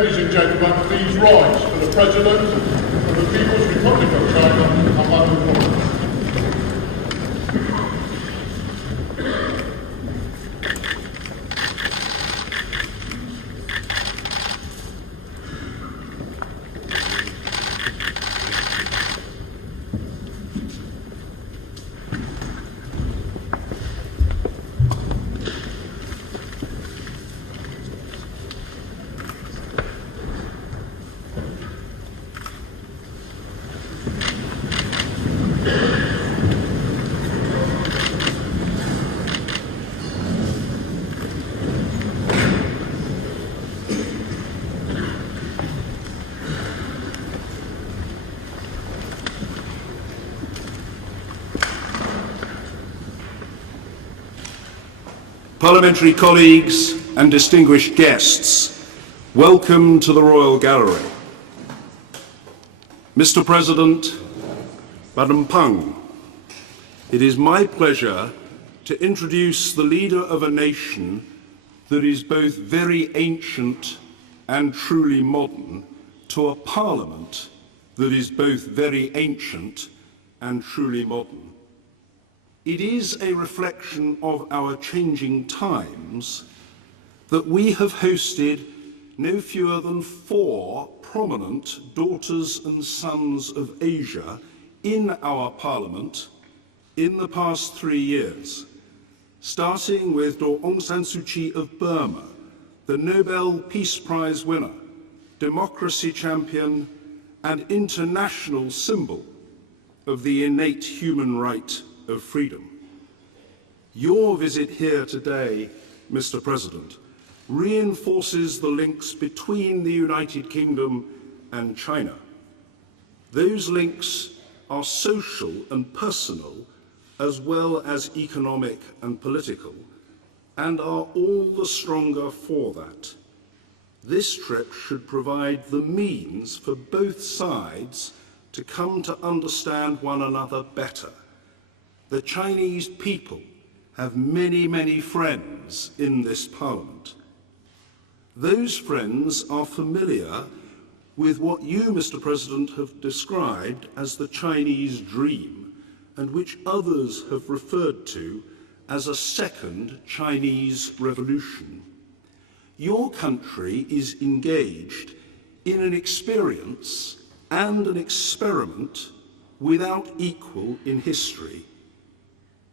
Ladies and gentlemen, please rise for the President of the People's Republic of China, a humble applause. Parliamentary colleagues and distinguished guests, welcome to the Royal Gallery. Mr. President, Madam Peng, it is my pleasure to introduce the leader of a nation that is both very ancient and truly modern to a parliament that is both very ancient and truly modern. It is a reflection of our changing times that we have hosted no fewer than 4 prominent daughters and sons of Asia in our Parliament in the past 3 years, starting with Daw Aung San Suu Kyi of Burma, the Nobel Peace Prize winner, democracy champion, and international symbol of the innate human right of freedom. Your visit here today, Mr. President, reinforces the links between the United Kingdom and China. Those links are social and personal, as well as economic and political, and are all the stronger for that. This trip should provide the means for both sides to come to understand one another better. The Chinese people have many, many friends in this Parliament. Those friends are familiar with what you, Mr. President, have described as the Chinese dream, and which others have referred to as a second Chinese revolution. Your country is engaged in an experience and an experiment without equal in history.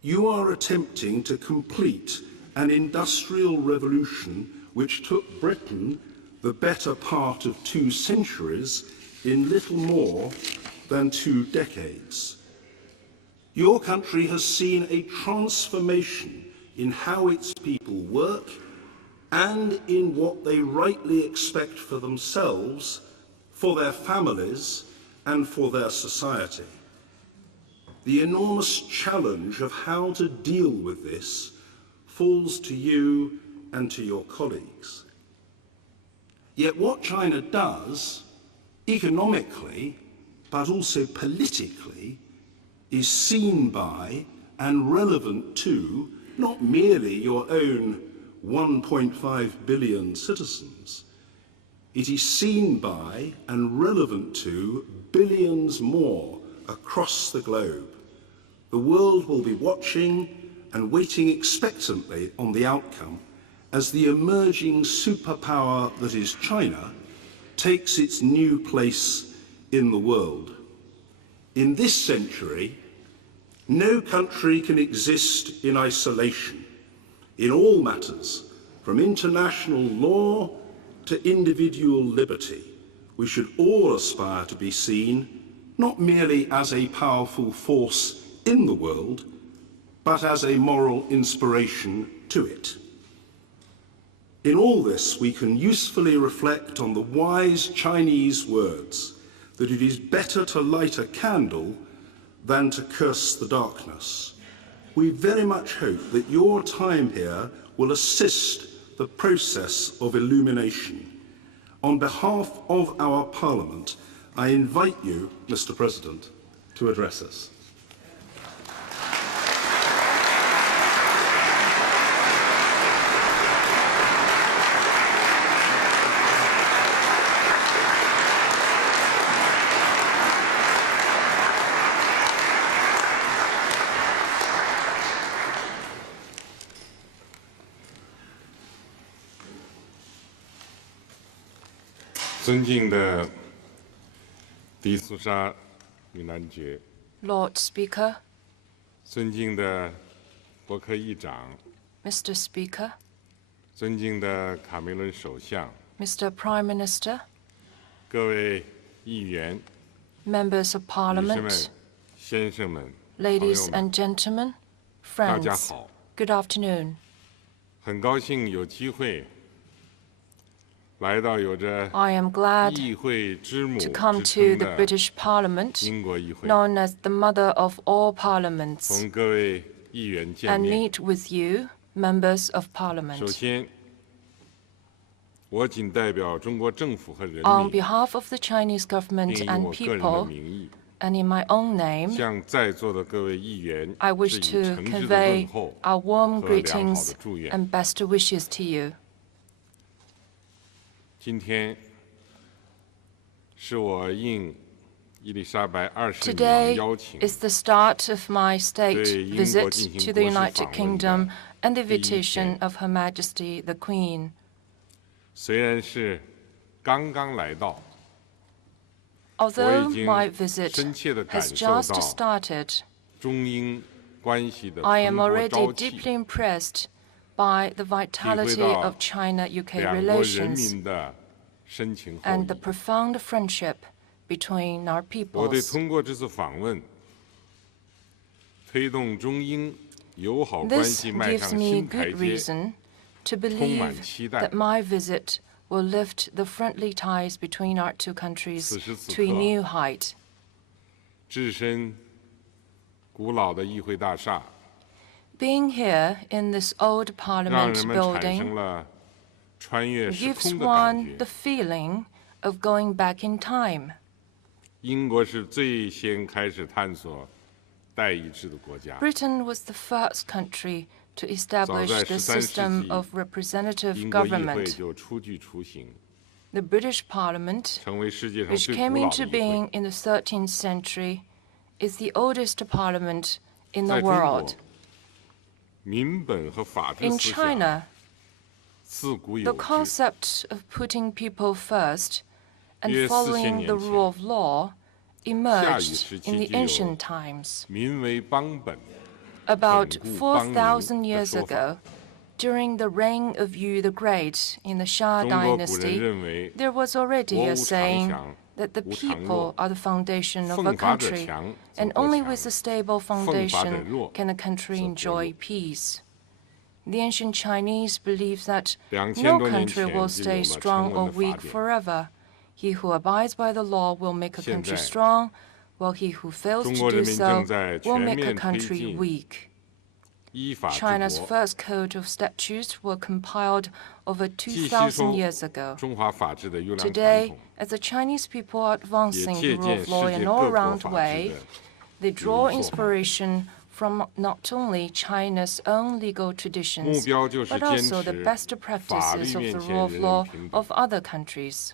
You are attempting to complete an industrial revolution which took Britain the better part of 2 centuries in little more than 2 decades. Your country has seen a transformation in how its people work and in what they rightly expect for themselves, for their families, and for their society. The enormous challenge of how to deal with this falls to you and to your colleagues. Yet what China does, economically, but also politically, is seen by and relevant to not merely your own 1.5 billion citizens. It is seen by and relevant to billions more across the globe. The world will be watching and waiting expectantly on the outcome as the emerging superpower that is China takes its new place in the world. In this century, no country can exist in isolation in all matters, from international law to individual liberty. We should all aspire to be seen not merely as a powerful force in the world, but as a moral inspiration to it. In all this, we can usefully reflect on the wise Chinese words that it is better to light a candle than to curse the darkness. We very much hope that your time here will assist the process of illumination. On behalf of our Parliament, I invite you, Mr. President, to address us. 尊敬的迪苏莎女男爵， Lord Speaker, 尊敬的伯克议长， Mr. Speaker, 尊敬的卡梅伦首相， Mr. Prime Minister, 各位议员、 Members of 女士们 Parliament, 先生们、朋 ladies 友们， and gentlemen, 大家 friends, 好！ good afternoon. 很高兴有机会来到有着 I am glad 议会之母 to come 之 to 称 the 的 British Parliament, 英国议会， known as the mother of all parliaments, 同各位议员见 and 面。 meet with you, members of 首 Parliament. 先，我仅代表中国政府和人 On 民， behalf of the Chinese 并 government 以 and 我个人的 people, 名义， and in my own name, 向在座的各位议员 I 致 wish 以 to 诚挚的问 convey 候 our warm 和良好 greetings 的祝愿。 and best wishes to you. 今天是我应伊丽莎白20女王 Today 邀请， is the start of my state 对英国 visit 进行 to the 国事 United 访问的 Kingdom and the 第一 invitation 天。 of Her Majesty the Queen. 虽然是刚刚来到， Although 我已经 my visit 深切地感 has 受 just 到 started, 中英关系的 I 蓬 am 勃 already 朝气， deeply impressed by the vitality 体会到 of China-UK 两国人 relations 民的深情厚 and the 谊。 profound friendship between our 我对 peoples. 通过这次访问，推动中英友好关 This 系迈 gives 上 me 新台 good 阶 reason to 充满 believe 期待。 that my visit will lift the friendly ties between our two countries 此时此 to a 刻 new height. 置身古老的议会大厦， Being here in this old 让 Parliament 人们产生 building 了穿越时 gives 空的感 one 觉 the。feeling of going back in time. 英国是最先开始探索代议制的国家， Britain was the first country to establish 早在 the 13世纪 system of representative 英国议会 government. 就初具雏形， The British Parliament, 成为世界上 which 最 came 古老 into 的议会。 being in the 13th century, is the oldest parliament in 在 the 中国 world.，民本和法治 In 思想 China, 自古 the 有之。 concept of putting people first and 约4000 following the 年前， rule of law 夏禹 emerged 时期 in the 就有 ancient times. 民为邦本， About 稳固邦宁 4,000 的 years 说法。 ago, during the reign of Yu the Great in the Shah 中国古人 dynasty, 认为， there was already 国 a 无常 saying 祥， that the 无常 people 弱。 are the foundation of a 奉法者 country, 强，则 and 国 only 强； with a stable 奉法者 foundation 弱， can a country 则国 enjoy 弱。 peace. The ancient Chinese believed that 2000 no 多年 country 前 will 就有 stay 了 strong 成 or 文的法 weak 典。 forever. He who abides by the law will make a 现 country 在， strong, while he who fails 中 to 国人 do 民 so 正在 will 全 make a 面推 country 进 weak. 依法治 China's 国， first code of statutes were compiled over 既吸 2,000 收 years ago. 中华法治的优良传 Today, 统， as the Chinese people are 也 advancing 借 the rule 鉴 of 世 law 界 in 各 all 国 round 法治 way, 的 they draw 有益做法。 inspiration from not only China's own legal 目 traditions, 标就是 but 坚 also the 持 best 法 practices 律 of 面 the 前 rule of 人 law 人平等， of other countries.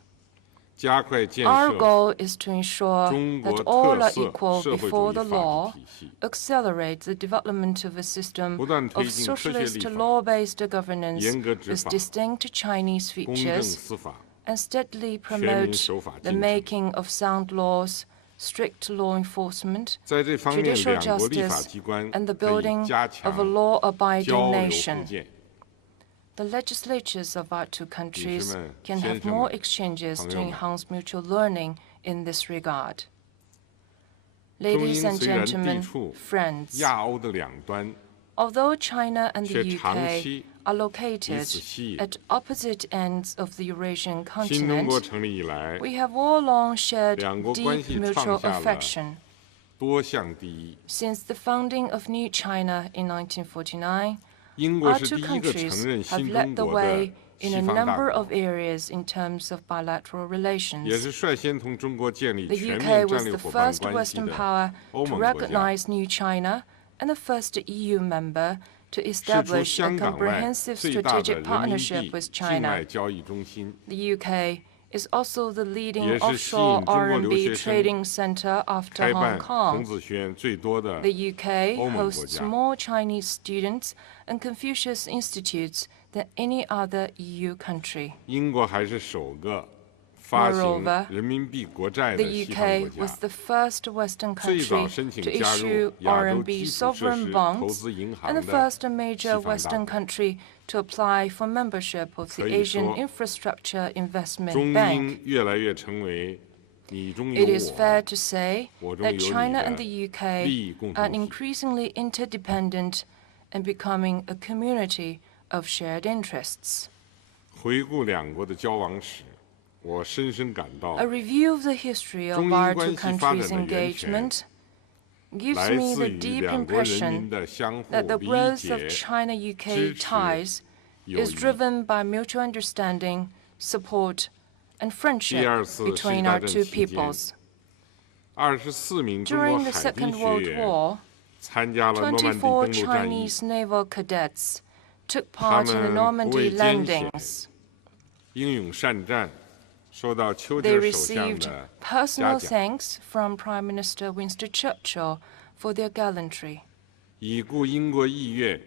加快建 Our 设 goal is to ensure 中国 that all 特 are 色 equal 社会主 before 义 the 法 law, 治体系， accelerate the development of a system 不断推 of 进科学 socialist 立法， law-based governance 严格执 with 法， distinct Chinese 公正 features, 司法， and steadily 全民 promote 守法 the 进程。 making of sound laws, strict law enforcement, 在这方面， judicial 两国立法 justice, 机关 and the 可以 building 加 of 强 a law-abiding 交流互 nation. 鉴。 The legislatures of our two countries 女士们， can 先 have 生 more 们， exchanges 朋 to 友们， enhance mutual learning in this regard. 中 Ladies 英 and 虽然地 gentlemen, 处 friends, 亚欧的两端， although China and the 却长 UK 期 are 彼 located 此吸引。 at opposite ends of the Eurasian 新中国 continent, 成立以来， we have all along shared 两国 deep 关系 mutual 创下了 affection. 多项第一。 Since the founding of New China in 1949, 英国 our 是 two 第一个 countries 承认 have 新 led 中 the 国的 way in 西 a 方大 number 国， of areas in terms of bilateral 也 relations. 是率先同中国建立 The 全 UK 面 was 战略 the 伙伴 first 关系 Western 的 power 欧 to 盟国家。 recognize New China and the first EU member to establish a 香港外 comprehensive 最大的 strategic 人民 partnership 币 with 境外 China. 交易中心， The UK is also the 也 leading 是吸引 offshore 中国留 R&B 学生 trading center after 开 Hong 办孔 Kong. 子学院最多的 The UK 欧盟国 hosts 家。 more Chinese students and Confucius institutes than any other EU country. 英国还是首个发行 Moreover, 人民币国债 the 的西方 UK 国家 was the first Western 最早 country 申请 to 加入 issue 亚洲 RMB 基础设 sovereign 施投 bonds 资银 and 行 the 的 first 西 major 方大 Western 国。 country to apply for membership of 可 the 以 Asian 说， Infrastructure Investment 中 Bank. 英越来越成为你中有 It is fair 我， to say 我中 that 有你 China 的 and the 利 UK 益共 are 同体。 increasingly interdependent and becoming a community of shared interests. 回顾两国的交往史，我深深感到 A review of the history of 中英 our 关 two 系发 countries' 展的源泉 engagement gives 来 me 自 the 于 deep 两国人民 impression 的相互 that the 理 growth of 解、 China-UK 支持、 ties 友 is 谊。 driven by mutual understanding, support, and 第 friendship 二次世界 between 大 our 战 two 期间， peoples. 24名中国 During the 海军 Second 学 World 员 War, 参加了诺曼底 24登陆战役， Chinese naval cadets took 他 part in the 们不畏 Normandy 艰险， landings. 英勇善战，受到丘吉 They 尔首相 received 的 personal 嘉奖。 thanks from Prime Minister Winston Churchill for their gallantry. 已故英国议院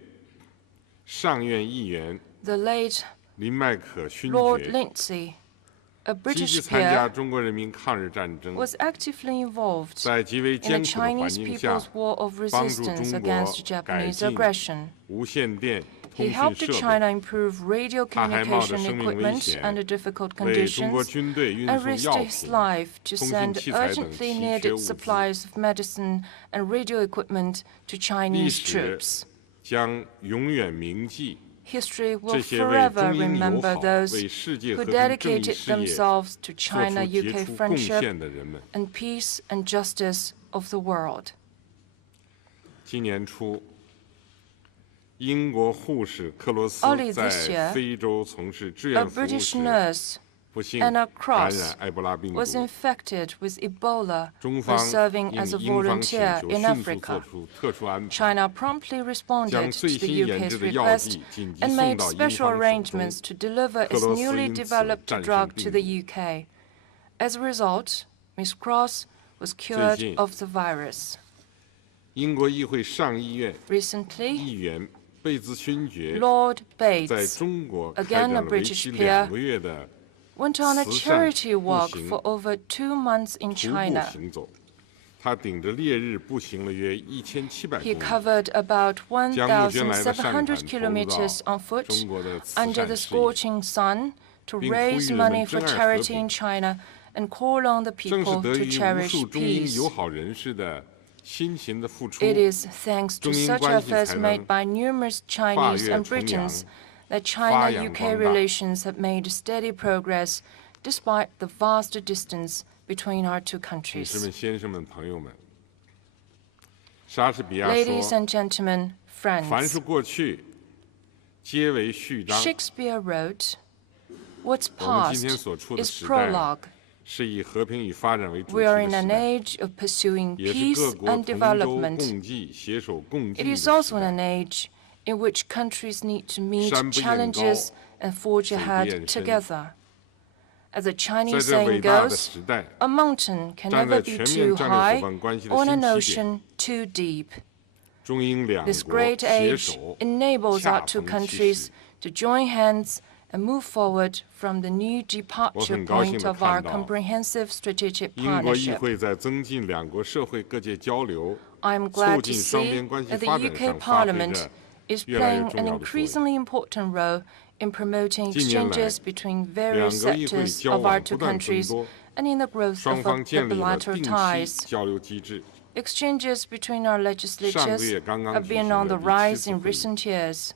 上院议员 The late 林麦可勋 Lord 爵 Lindsay, a 积极 British 参加 peer, 中国人民抗日战争， was actively involved 在极为 in the 艰苦的环 Chinese 境下 people's，war of 帮助 resistance 中国 against 改 Japanese 进 aggression. 无线电通 He 讯 helped 设备， China improve radio 他还冒着 communication 生命危 equipment 险 under difficult 为中国 conditions 军队运 and 送 risked 药 his 品、 life to 通讯 send 器材等 urgently 稀缺 needed 物资。 supplies of medicine and radio equipment to 历 Chinese 史 troops. 将永远铭记 History 这 will 些为 forever 中英友 remember 好、 those 为世界 who 和平正义 dedicated 事业 themselves to 做出杰 China-UK 出贡 friendship 献的人们。 and peace and justice of the world. 今年初，英国护士克罗斯 Early this 在 year, 非洲从事志 A 愿服务 British 时， nurse 不幸 Anna 感 Cross 染埃博拉病毒。 was infected with Ebola 中 while 方 serving 应 as a 英方请 volunteer 求， in 迅速做 Africa. 出特殊安排， China promptly 将 最 responded to 新 the 研 UK's 制的药 request 剂紧急 and 送 made 到英 special 方手 arrangements 中。 to deliver its 克罗斯 newly 因此 developed 战胜 drug 病 to the 毒。 UK. As a result, Ms. Cross was cured 最近， of the virus. 英国议会上议院 Recently, 议员贝兹勋爵 Lord 在 Bates 中国开 again 展 a 了为 British 期 peer 2个月的 went on a 慈善 charity 步 walk 行 for over 2 months in 徒步 China. 行走。他顶着烈日步行了约1700 公 He 里， covered about 将募捐来的善款 1,700投入 kilometers 到 on foot 中国的慈 under 善 the 事业。 scorching sun to 并呼吁 raise 人们 money for 珍爱和 charity 平。 in China and call on the 正是 people 得 to 益于无 cherish 数中英 peace. 友好人士的辛勤的付出， It is thanks to 中英 such 关系 efforts 才能 made by numerous Chinese 跨越 and 重洋， Britons that 发扬 China-UK 光大。 relations have made steady progress despite the vast distance between our two 女士 countries. 们、先生们、朋友们，莎士比亚 Ladies 说 and gentlemen,：“ 凡 friends, 是过去，皆为序章。” Shakespeare wrote, "What's 我们今天 past 所处的 is 时代， prologue." 是以和平与发展为主 We 题 are 的 in 时 an 代， age of pursuing 也是 peace 各国 and 同舟 development. 共济、携手共 It 进的 is 时 also 代。 an age in which countries need to meet 山不厌高， challenges and forge 水不 ahead 厌深。 together. As the 在 Chinese 这伟 saying 大的 goes, 时代， a mountain can 站在 never be 全 too 面战略伙 high 伴关系的 or an 新起点， ocean too deep. 中英两 This 国 great 携 age 手， enables 恰 our two 逢其 countries 时。 to join hands and move forward from the new 我 departure 很高兴 point 地 of our 看到 comprehensive strategic 英国议 partnership. 会在增进两国社会各界交流、 I'm 促 glad to 进双 see 边关系 that the 发展 UK 上发挥 Parliament 着 is 越来越 playing 重 an 要的作用。 increasingly important role in promoting 近年来， exchanges between 两 various 个议会 sectors 交 of 往 our 不 two 断增 countries 多， and in the growth 双 of 方 the 建立了 bilateral 定期 ties. 交流机制。 Exchanges between our 上个 legislatures 月刚刚 have 举 been 行 on 了 the 第 rise 7次 in 会议， recent years.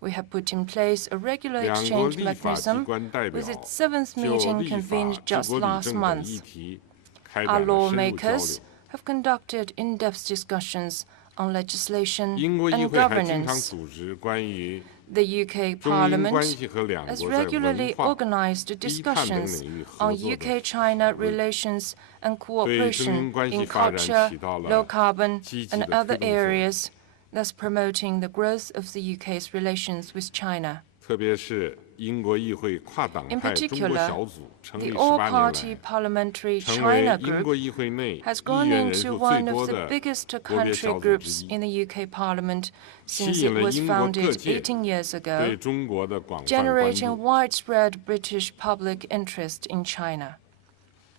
We have put in place a regular 两国 exchange 立法机 mechanism 关代表 with its seventh 就 meeting 立法 convened 治 just 国理 last 政等议 month. 题开 Our 展了深入交 lawmakers 流。 have conducted in-depth discussions on legislation 英国议 and 会还经常 governance. 组织关于 The UK 中英关 Parliament 系和两 has 国在 regularly 文化、 organized 低碳等 discussions 领域合 on 作的 UK-China relations and 对中英 cooperation 关系 in 发展 culture, 起到了 low carbon, 积极 and 的 other 推动作用。 areas, thus promoting the growth of the UK's relations with China. 特别是英国议会跨党 In 派中国 particular, 小组成 The 立18 all-party 年来， parliamentary 成为 China 英国 group 议会内 has 议 grown 员人 into 数最 one 多 of the 的 biggest 国别 country 小组之 groups 一， in the UK Parliament 吸 since 引 it 了 was 英国各 founded 界 18 years 对 ago, 中国的广泛关 generating 注。 widespread British public interest in China.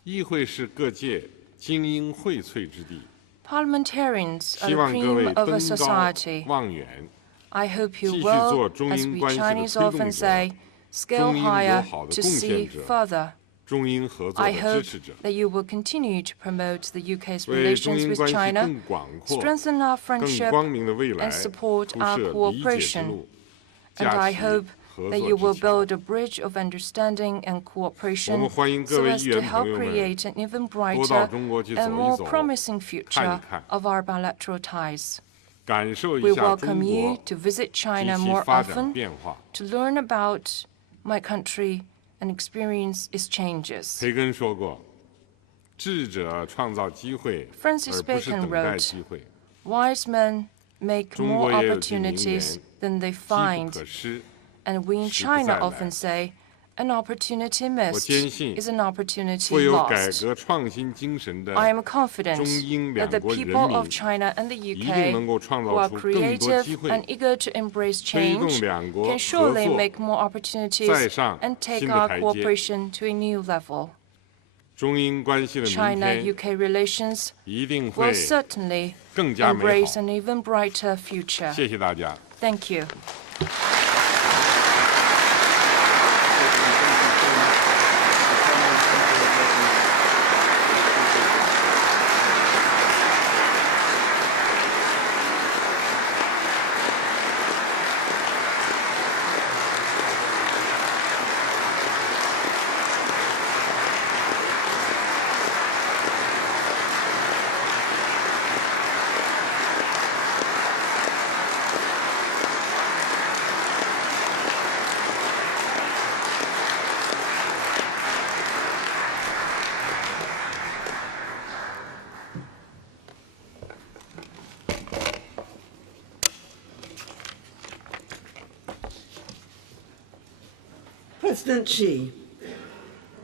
议会是各界精英荟萃之地， Parliamentarians are 希 the 望各 cream 位 of a 登高 society. 望远， I hope you 继续 will, 做中 as 英 we 关系的 Chinese 推动 often 者， say, scale 中英友 higher 好的 to 贡 see 献者， further. 中英合作 I 的支 hope 持者， that you will continue to promote the UK's 为中 relations 英 with 关系 China, 更广阔、 strengthen our 更 friendship, 光明的未来 and support 铺 our 设理解之 cooperation. 路， And 架 I 起 hope 合 that you 作 will 之桥。 build a bridge of understanding and 我 cooperation 们欢迎各 so 位 as 议 to 员 help 朋友们 create an even 多到 brighter 中国去走 and 一 more 走， promising 看一 future 看， of our bilateral ties. 感受 We 一下 welcome 中 you 国 to visit 及 China 其 more 发展 often, 变化。 to learn about my country and experience its changes. 培根说过：“智者创造机会， Francis 而不是 Bacon 等待 wrote, 机会。 Wise men make 中 more 国也有句名言： opportunities than they 机不 find, 可失。 and we in 时不 China 再来。 often say, an opportunity 我 missed 坚信 is an opportunity 富有改 lost. 革创新精神的 I am confident 中英 that 两 the 国人 people 民 of China and the 一定 UK 能够创 who 造 are 出更多 creative 机会， and eager to embrace 推动 change 两国 can 合 surely 作 make more opportunities 再上 and take 新的 our 台阶。 cooperation to a new level. 中英关系的明天 China-UK relations 一定 will 会 certainly 更加美 embrace 好。 an even brighter future. 谢谢大家。 Thank you. President Xi,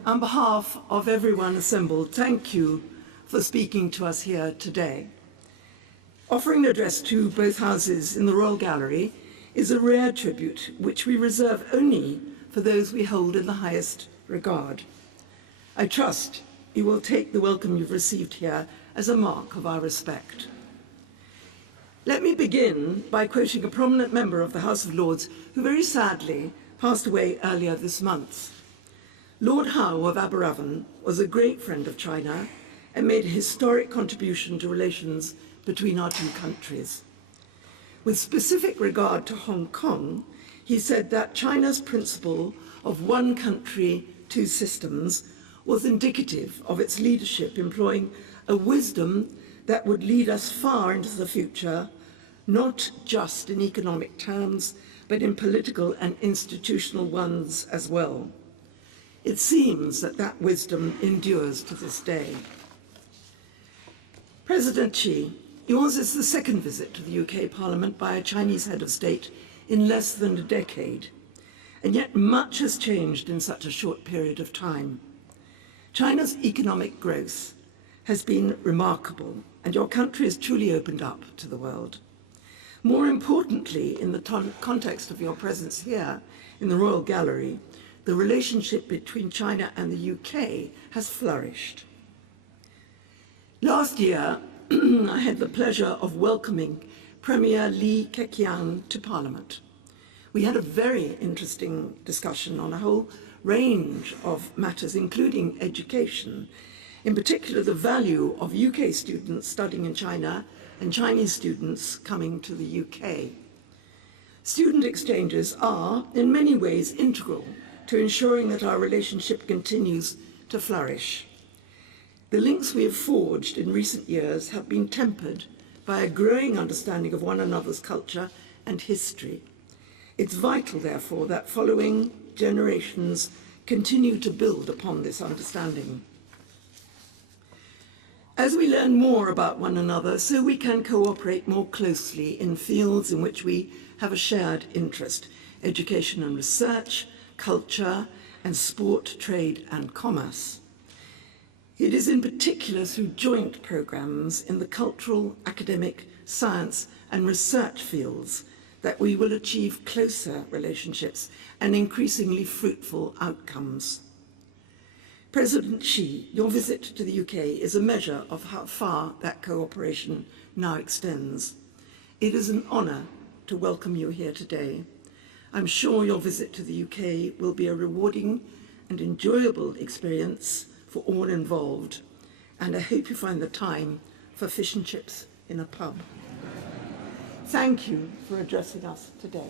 on behalf of everyone assembled, thank you for speaking to us here today. Offering an address to both houses in the Royal Gallery is a rare tribute which we reserve only for those we hold in the highest regard. I trust you will take the welcome you've received here as a mark of our respect. Let me begin by quoting a prominent member of the House of Lords who very sadly passed away earlier this month. Lord Howe of Aberavon was a great friend of China and made a historic contribution to relations between our two countries. With specific regard to Hong Kong, he said that China's principle of one country, two systems was indicative of its leadership employing a wisdom that would lead us far into the future, not just in economic terms, but in political and institutional ones as well. It seems that that wisdom endures to this day. President Xi, yours is the second visit to the UK Parliament by a Chinese head of state in less than a decade, and yet much has changed in such a short period of time. China's economic growth has been remarkable, and your country has truly opened up to the world. More importantly, in the context of your presence here in the Royal Gallery, the relationship between China and the UK has flourished. Last year, I had the pleasure of welcoming Premier Li Keqiang to Parliament. We had a very interesting discussion on a whole range of matters, including education, in particular the value of UK students studying in China and Chinese students coming to the UK. Student exchanges are, in many ways, integral to ensuring that our relationship continues to flourish. The links we have forged in recent years have been tempered by a growing understanding of one another's culture and history. It's vital, therefore, that following generations continue to build upon this understanding. As we learn more about one another, so we can cooperate more closely in fields in which we have a shared interest: education and research, culture and sport, trade and commerce. It is in particular through joint programs in the cultural, academic, science and research fields that we will achieve closer relationships and increasingly fruitful outcomes. President Xi, your visit to the UK is a measure of how far that cooperation now extends. It is an honour to welcome you here today. I'm sure your visit to the UK will be a rewarding and enjoyable experience for all involved, and I hope you find the time for fish and chips in a pub. Thank you for addressing us today.